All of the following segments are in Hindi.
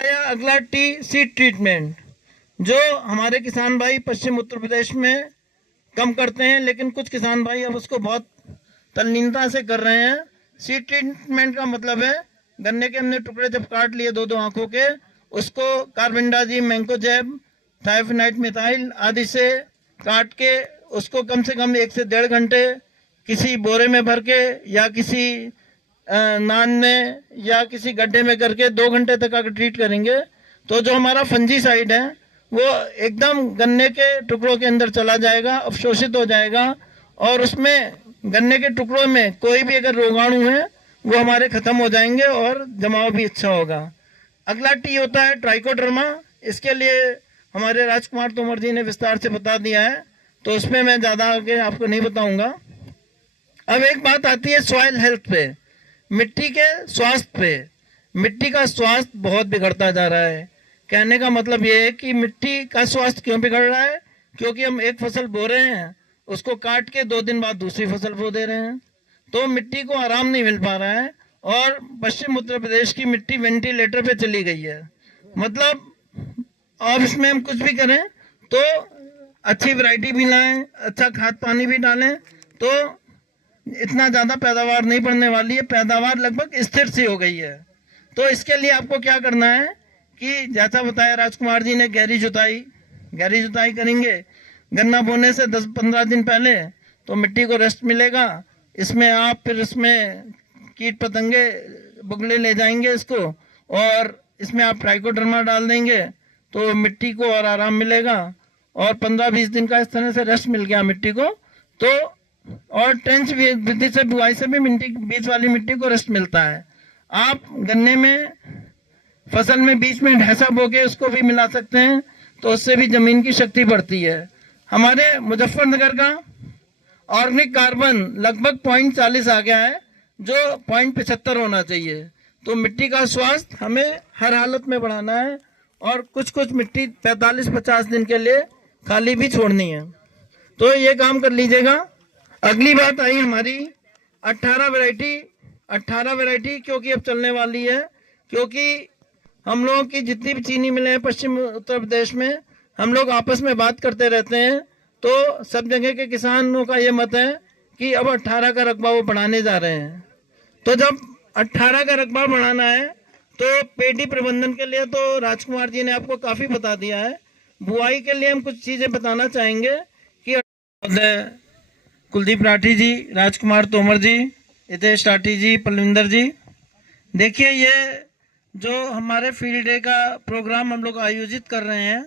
अगला टी सीड ट्रीटमेंट, जो हमारे किसान भाई पश्चिम उत्तर प्रदेश में कम करते हैं, लेकिन कुछ किसान भाई अब उसको बहुत तल्लीनता से कर रहे हैं। सीड ट्रीटमेंट का मतलब है गन्ने के हमने टुकड़े जब काट लिए दो दो आंखों के, उसको कार्बेंडाजिम, मैंकोजेब, थायोफिनाइट मिथाइल आदि से काट के उसको कम से कम 1 से 1.5 घंटे किसी बोरे में भर के या किसी नान में या किसी गड्ढे में करके 2 घंटे तक अगर ट्रीट करेंगे तो जो हमारा फंजीसाइड है वो एकदम गन्ने के टुकड़ों के अंदर चला जाएगा, अवशोषित हो जाएगा, और उसमें गन्ने के टुकड़ों में कोई भी अगर रोगाणु है वो हमारे खत्म हो जाएंगे और जमाव भी अच्छा होगा। अगला टी होता है ट्राइकोडर्मा। इसके लिए हमारे राजकुमार तोमर जी ने विस्तार से बता दिया है, तो उसमें मैं ज़्यादा आगे आपको नहीं बताऊंगा। अब एक बात आती है सॉइल हेल्थ पे, मिट्टी के स्वास्थ्य पे। मिट्टी का स्वास्थ्य बहुत बिगड़ता जा रहा है। कहने का मतलब ये है कि मिट्टी का स्वास्थ्य क्यों बिगड़ रहा है, क्योंकि हम एक फसल बो रहे हैं, उसको काट के 2 दिन बाद दूसरी फसल बो दे रहे हैं, तो मिट्टी को आराम नहीं मिल पा रहा है। और पश्चिम उत्तर प्रदेश की मिट्टी वेंटिलेटर पे चली गई है। मतलब अब इसमें हम कुछ भी करें तो अच्छी वैरायटी भी लाएं, अच्छा खाद पानी भी डालें, तो इतना ज़्यादा पैदावार नहीं बढ़ने वाली है। पैदावार लगभग स्थिर सी हो गई है। तो इसके लिए आपको क्या करना है कि जैसा बताया राजकुमार जी ने, गहरी जुताई करेंगे गन्ना बोने से 10-15 दिन पहले, तो मिट्टी को रेस्ट मिलेगा। इसमें आप फिर इसमें कीट पतंगे बुगले ले जाएंगे इसको, और इसमें आप ट्राइकोडर्मा डाल देंगे तो मिट्टी को और आराम मिलेगा। और 15-20 दिन का इस तरह से रेस्ट मिल गया मिट्टी को, तो और ट्रेंच विधि से बुआई से भी मिट्टी, बीच वाली मिट्टी को रेस्ट मिलता है। आप गन्ने में फसल में बीच में ढैसा बो के उसको भी मिला सकते हैं, तो उससे भी जमीन की शक्ति बढ़ती है। हमारे मुजफ्फरनगर का ऑर्गेनिक कार्बन लगभग 0.40 आ गया है, जो 0.75 होना चाहिए। तो मिट्टी का स्वास्थ्य हमें हर हालत में बढ़ाना है, और कुछ कुछ मिट्टी 45-50 दिन के लिए खाली भी छोड़नी है, तो ये काम कर लीजिएगा। अगली बात आई हमारी 18 वैरायटी क्योंकि अब चलने वाली है, क्योंकि हम लोगों की जितनी भी चीनी मिलें हैं पश्चिम उत्तर प्रदेश में, हम लोग आपस में बात करते रहते हैं, तो सब जगह के किसानों का ये मत है कि अब 18 का रकबा वो बढ़ाने जा रहे हैं। तो जब 18 का रकबा बढ़ाना है तो पेटी प्रबंधन के लिए तो राजकुमार जी ने आपको काफ़ी बता दिया है। बुआई के लिए हम कुछ चीज़ें बताना चाहेंगे कि कुलदीप राठी जी, राजकुमार तोमर जी, हितेश राठी जी, पलविंदर जी, देखिए ये जो हमारे फील्ड डे का प्रोग्राम हम लोग आयोजित कर रहे हैं,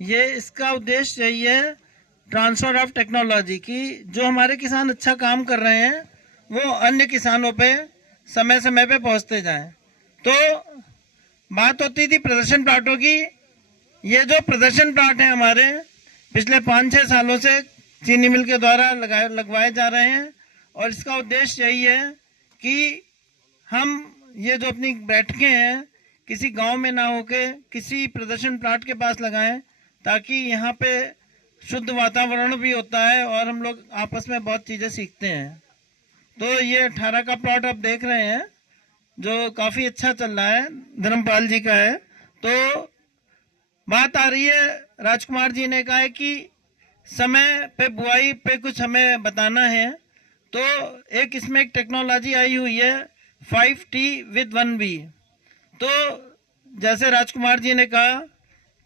ये इसका उद्देश्य यही है ट्रांसफर ऑफ टेक्नोलॉजी की। जो हमारे किसान अच्छा काम कर रहे हैं वो अन्य किसानों पे समय समय पे पहुंचते जाएं। तो बात होती थी प्रदर्शन प्लाटों की। ये जो प्रदर्शन प्लाट हैं हमारे पिछले 5-6 सालों से चीनी मिल के द्वारा लगवाए जा रहे हैं, और इसका उद्देश्य यही है कि हम ये जो अपनी बैठकें हैं किसी गांव में ना होके किसी प्रदर्शन प्लाट के पास लगाएं, ताकि यहाँ पे शुद्ध वातावरण भी होता है और हम लोग आपस में बहुत चीज़ें सीखते हैं। तो ये 18 का प्लॉट आप देख रहे हैं जो काफ़ी अच्छा चल रहा है, धर्मपाल जी का है। तो बात आ रही है, राजकुमार जी ने कहा है कि समय पे बुआई पे कुछ हमें बताना है, तो एक इसमें एक टेक्नोलॉजी आई हुई है 5T with 1V। तो जैसे राजकुमार जी ने कहा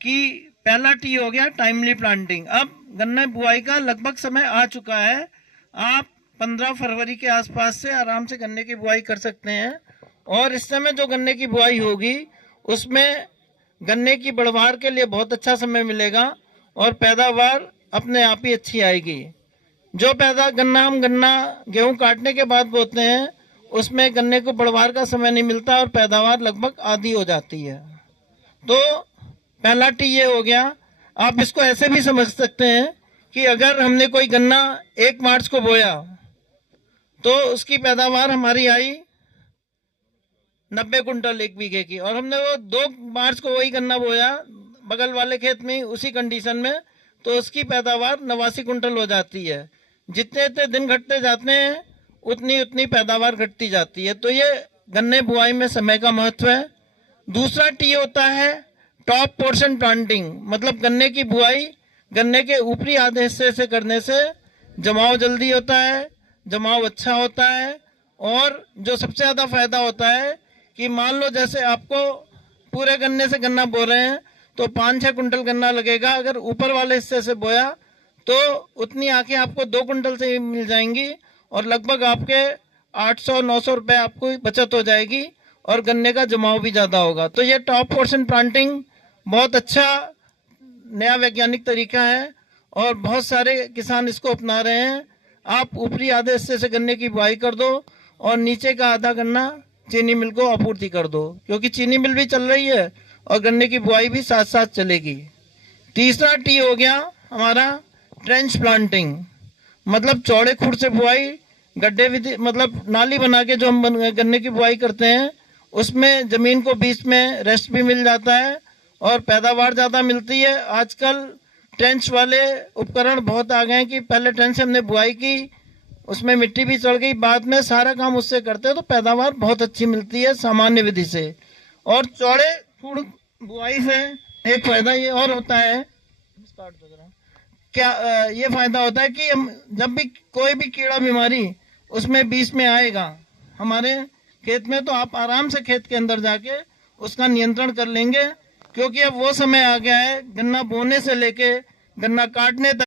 कि पहला टी हो गया टाइमली प्लांटिंग। अब गन्ना बुआई का लगभग समय आ चुका है, आप 15 फरवरी के आसपास से आराम से गन्ने की बुआई कर सकते हैं, और इस समय जो गन्ने की बुआई होगी उसमें गन्ने की बढ़वार के लिए बहुत अच्छा समय मिलेगा और पैदावार अपने आप ही अच्छी आएगी। जो हम गन्ना गेहूं काटने के बाद बोते हैं उसमें गन्ने को बढ़वार का समय नहीं मिलता और पैदावार लगभग आधी हो जाती है। तो पहला टी ये हो गया। आप इसको ऐसे भी समझ सकते हैं कि अगर हमने कोई गन्ना 1 मार्च को बोया तो उसकी पैदावार हमारी आई 90 कुंटल 1 बीघे की, और हमने वो 2 मार्च को वही गन्ना बोया बगल वाले खेत में उसी कंडीशन में, तो उसकी पैदावार 89 कुंटल हो जाती है। जितने जितने दिन घटते जाते हैं उतनी उतनी पैदावार घटती जाती है। तो ये गन्ने बुआई में समय का महत्व है। दूसरा टी होता है टॉप पोर्शन प्लांटिंग, मतलब गन्ने की बुआई गन्ने के ऊपरी आधे हिस्से से करने से जमाव जल्दी होता है, जमाव अच्छा होता है। और जो सबसे ज़्यादा फायदा होता है कि मान लो जैसे आपको पूरे गन्ने से गन्ना बो रहे हैं तो 5-6 कुंटल गन्ना लगेगा, अगर ऊपर वाले हिस्से से बोया तो उतनी आंखें आपको 2 कुंटल से ही मिल जाएंगी और लगभग आपके 800-900 रुपये आपको बचत हो जाएगी और गन्ने का जमाव भी ज़्यादा होगा। तो ये टॉप पोर्शन प्लांटिंग बहुत अच्छा नया वैज्ञानिक तरीका है और बहुत सारे किसान इसको अपना रहे हैं। आप ऊपरी आधे हिस्से से गन्ने की बुआई कर दो और नीचे का आधा गन्ना चीनी मिल को आपूर्ति कर दो, क्योंकि चीनी मिल भी चल रही है और गन्ने की बुआई भी साथ साथ चलेगी। तीसरा टी हो गया हमारा ट्रेंच प्लांटिंग, मतलब चौड़े खुर से बुआई, गड्ढे विधि, मतलब नाली बना के जो हम गन्ने की बुआई करते हैं उसमें जमीन को बीच में रेस्ट भी मिल जाता है और पैदावार ज़्यादा मिलती है। आजकल ट्रेंच वाले उपकरण बहुत आ गए हैं कि पहले ट्रेंच से हमने बुआई की, उसमें मिट्टी भी चढ़ गई, बाद में सारा काम उससे करते हैं तो पैदावार बहुत अच्छी मिलती है सामान्य विधि से। और चौड़े खुर बुआई से एक फायदा ये और होता है, क्या ये फायदा होता है कि हम जब भी कोई भी कीड़ा बीमारी उसमें बीच में आएगा हमारे खेत में तो आप आराम से खेत के अंदर जाके उसका नियंत्रण कर लेंगे, क्योंकि अब वो समय आ गया है गन्ना बोने से लेके गन्ना काटने तक